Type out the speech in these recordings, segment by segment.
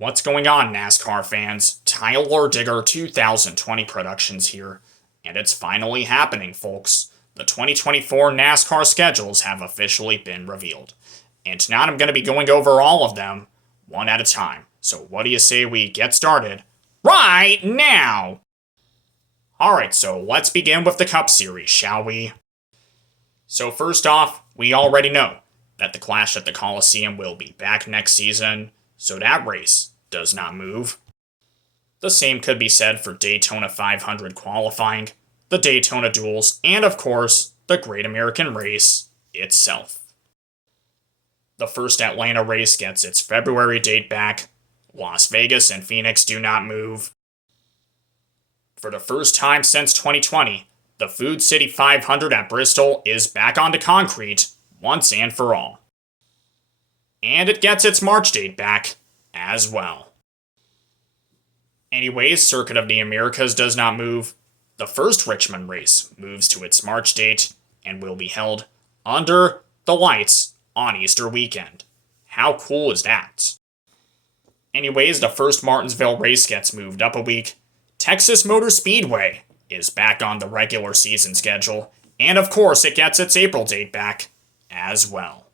What's going on, NASCAR fans? Tyler Digger 2020 Productions here, and it's finally happening, folks. The 2024 NASCAR schedules have officially been revealed, and tonight I'm going to be going over all of them, one at a time. So what do you say we get started right now? Alright, so let's begin with the Cup Series, shall we? So first off, we already know that the Clash at the Coliseum will be back next season, so that race does not move. The same could be said for Daytona 500 qualifying, the Daytona duels, and of course, the Great American Race itself. The first Atlanta race gets its February date back. Las Vegas and Phoenix do not move. For the first time since 2020, the Food City 500 at Bristol is back onto concrete once and for all. And it gets its March date back as well. Anyways, Circuit of the Americas does not move. The first Richmond race moves to its March date and will be held under the lights on Easter weekend. How cool is that? Anyways, the first Martinsville race gets moved up a week. Texas Motor Speedway is back on the regular season schedule, and of course it gets its April date back as well.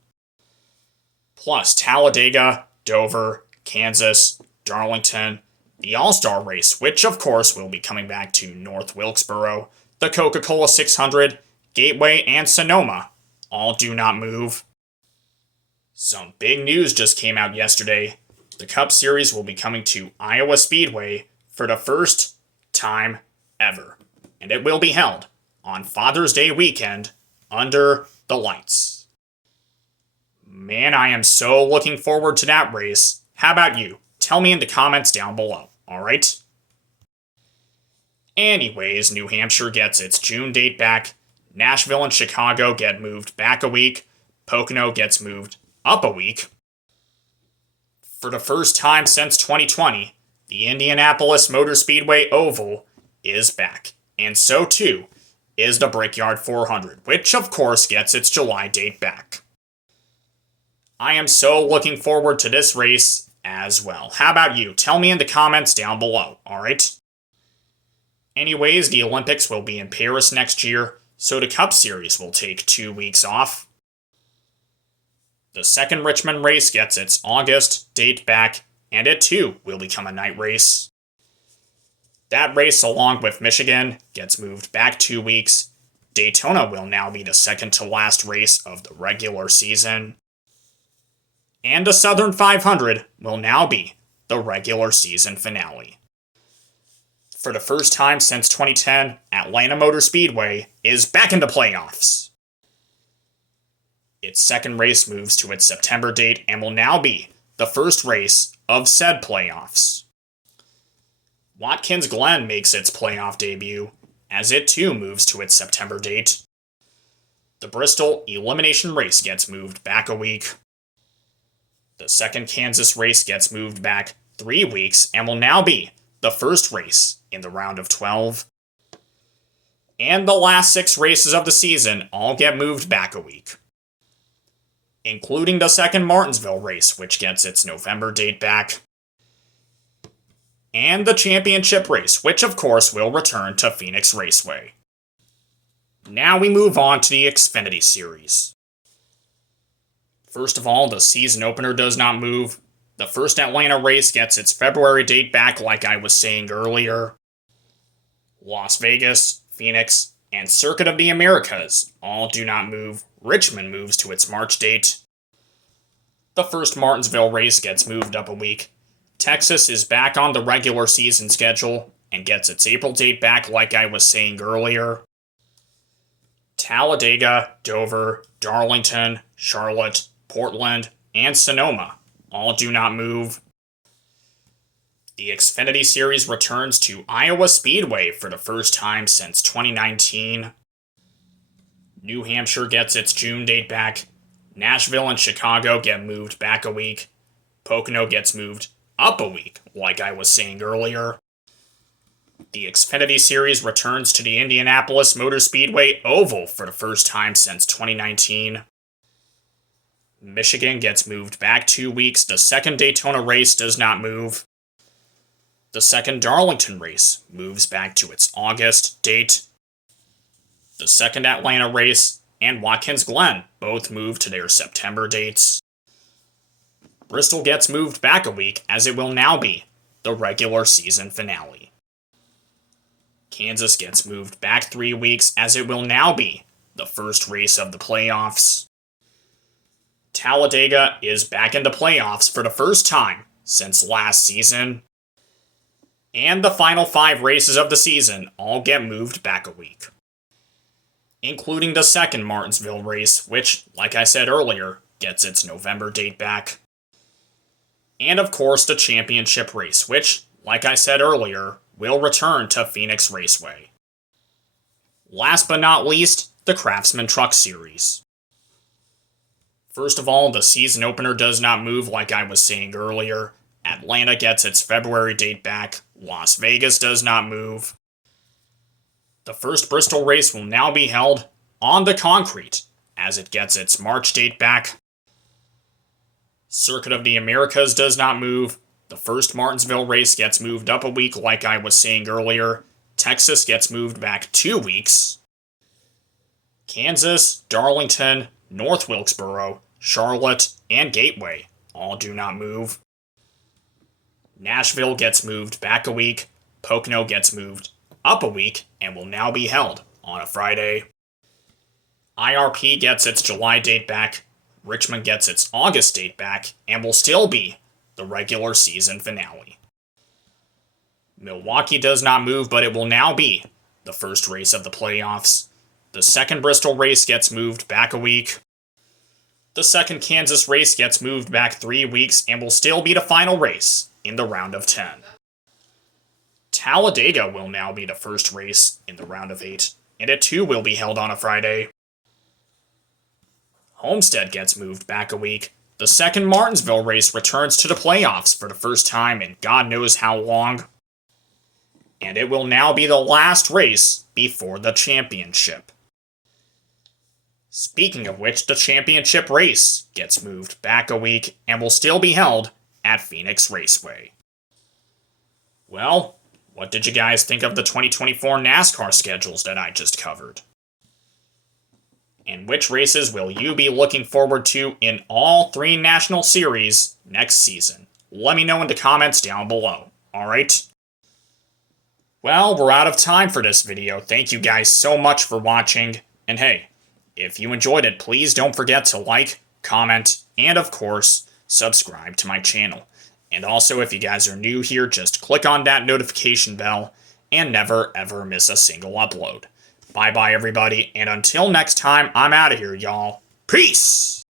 Plus Talladega, Dover, Kansas, Darlington, the All-Star race, which of course will be coming back to North Wilkesboro, the Coca-Cola 600, Gateway, and Sonoma all do not move. Some big news just came out yesterday. The Cup Series will be coming to Iowa Speedway for the first time ever, and it will be held on Father's Day weekend under the lights. Man, I am so looking forward to that race. How about you? Tell me in the comments down below, alright? Anyways, New Hampshire gets its June date back. Nashville and Chicago get moved back a week. Pocono gets moved up a week. For the first time since 2020, the Indianapolis Motor Speedway Oval is back. And so too is the Brickyard 400, which of course gets its July date back. I am so looking forward to this race as well. How about you? Tell me in the comments down below, alright? Anyways, the Olympics will be in Paris next year, so the Cup Series will take 2 weeks off. The second Richmond race gets its August date back, and it too will become a night race. That race, along with Michigan, gets moved back 2 weeks. Daytona will now be the second to last race of the regular season. And the Southern 500 will now be the regular season finale. For the first time since 2010, Atlanta Motor Speedway is back in the playoffs. Its second race moves to its September date and will now be the first race of said playoffs. Watkins Glen makes its playoff debut, as it too moves to its September date. The Bristol Elimination Race gets moved back a week. The second Kansas race gets moved back 3 weeks and will now be the first race in the round of 12. And the last 6 races of the season all get moved back a week, including the second Martinsville race, which gets its November date back, and the championship race, which of course will return to Phoenix Raceway. Now we move on to the Xfinity Series. First of all, the season opener does not move. The first Atlanta race gets its February date back, like I was saying earlier. Las Vegas, Phoenix, and Circuit of the Americas all do not move. Richmond moves to its March date. The first Martinsville race gets moved up a week. Texas is back on the regular season schedule and gets its April date back, like I was saying earlier. Talladega, Dover, Darlington, Charlotte, Portland, and Sonoma all do not move. The Xfinity Series returns to Iowa Speedway for the first time since 2019. New Hampshire gets its June date back. Nashville and Chicago get moved back a week. Pocono gets moved up a week, like I was saying earlier. The Xfinity Series returns to the Indianapolis Motor Speedway Oval for the first time since 2019. Michigan gets moved back 2 weeks. The second Daytona race does not move. The second Darlington race moves back to its August date. The second Atlanta race and Watkins Glen both move to their September dates. Bristol gets moved back a week, as it will now be the regular season finale. Kansas gets moved back 3 weeks, as it will now be the first race of the playoffs. Talladega is back into playoffs for the first time since last season. And the final 5 races of the season all get moved back a week, including the second Martinsville race, which, like I said earlier, gets its November date back. And of course, the championship race, which, like I said earlier, will return to Phoenix Raceway. Last but not least, the Craftsman Truck Series. First of all, the season opener does not move, like I was saying earlier. Atlanta gets its February date back. Las Vegas does not move. The first Bristol race will now be held on the concrete, as it gets its March date back. Circuit of the Americas does not move. The first Martinsville race gets moved up a week, like I was saying earlier. Texas gets moved back 2 weeks. Kansas, Darlington, North Wilkesboro, Charlotte, and Gateway all do not move. Nashville gets moved back a week. Pocono gets moved up a week and will now be held on a Friday. IRP gets its July date back. Richmond gets its August date back and will still be the regular season finale. Milwaukee does not move, but it will now be the first race of the playoffs. The second Bristol race gets moved back a week. The second Kansas race gets moved back 3 weeks and will still be the final race in the round of 10. Talladega will now be the first race in the round of 8, and it too will be held on a Friday. Homestead gets moved back a week. The second Martinsville race returns to the playoffs for the first time in God knows how long. And it will now be the last race before the championship. Speaking of which, the championship race gets moved back a week and will still be held at Phoenix Raceway. Well, what did you guys think of the 2024 NASCAR schedules that I just covered? And which races will you be looking forward to in all 3 national series next season? Let me know in the comments down below, alright? Well, we're out of time for this video. Thank you guys so much for watching, and hey, if you enjoyed it, please don't forget to like, comment, and of course, subscribe to my channel. And also, if you guys are new here, just click on that notification bell and never ever miss a single upload. Bye-bye, everybody, and until next time, I'm out of here, y'all. Peace!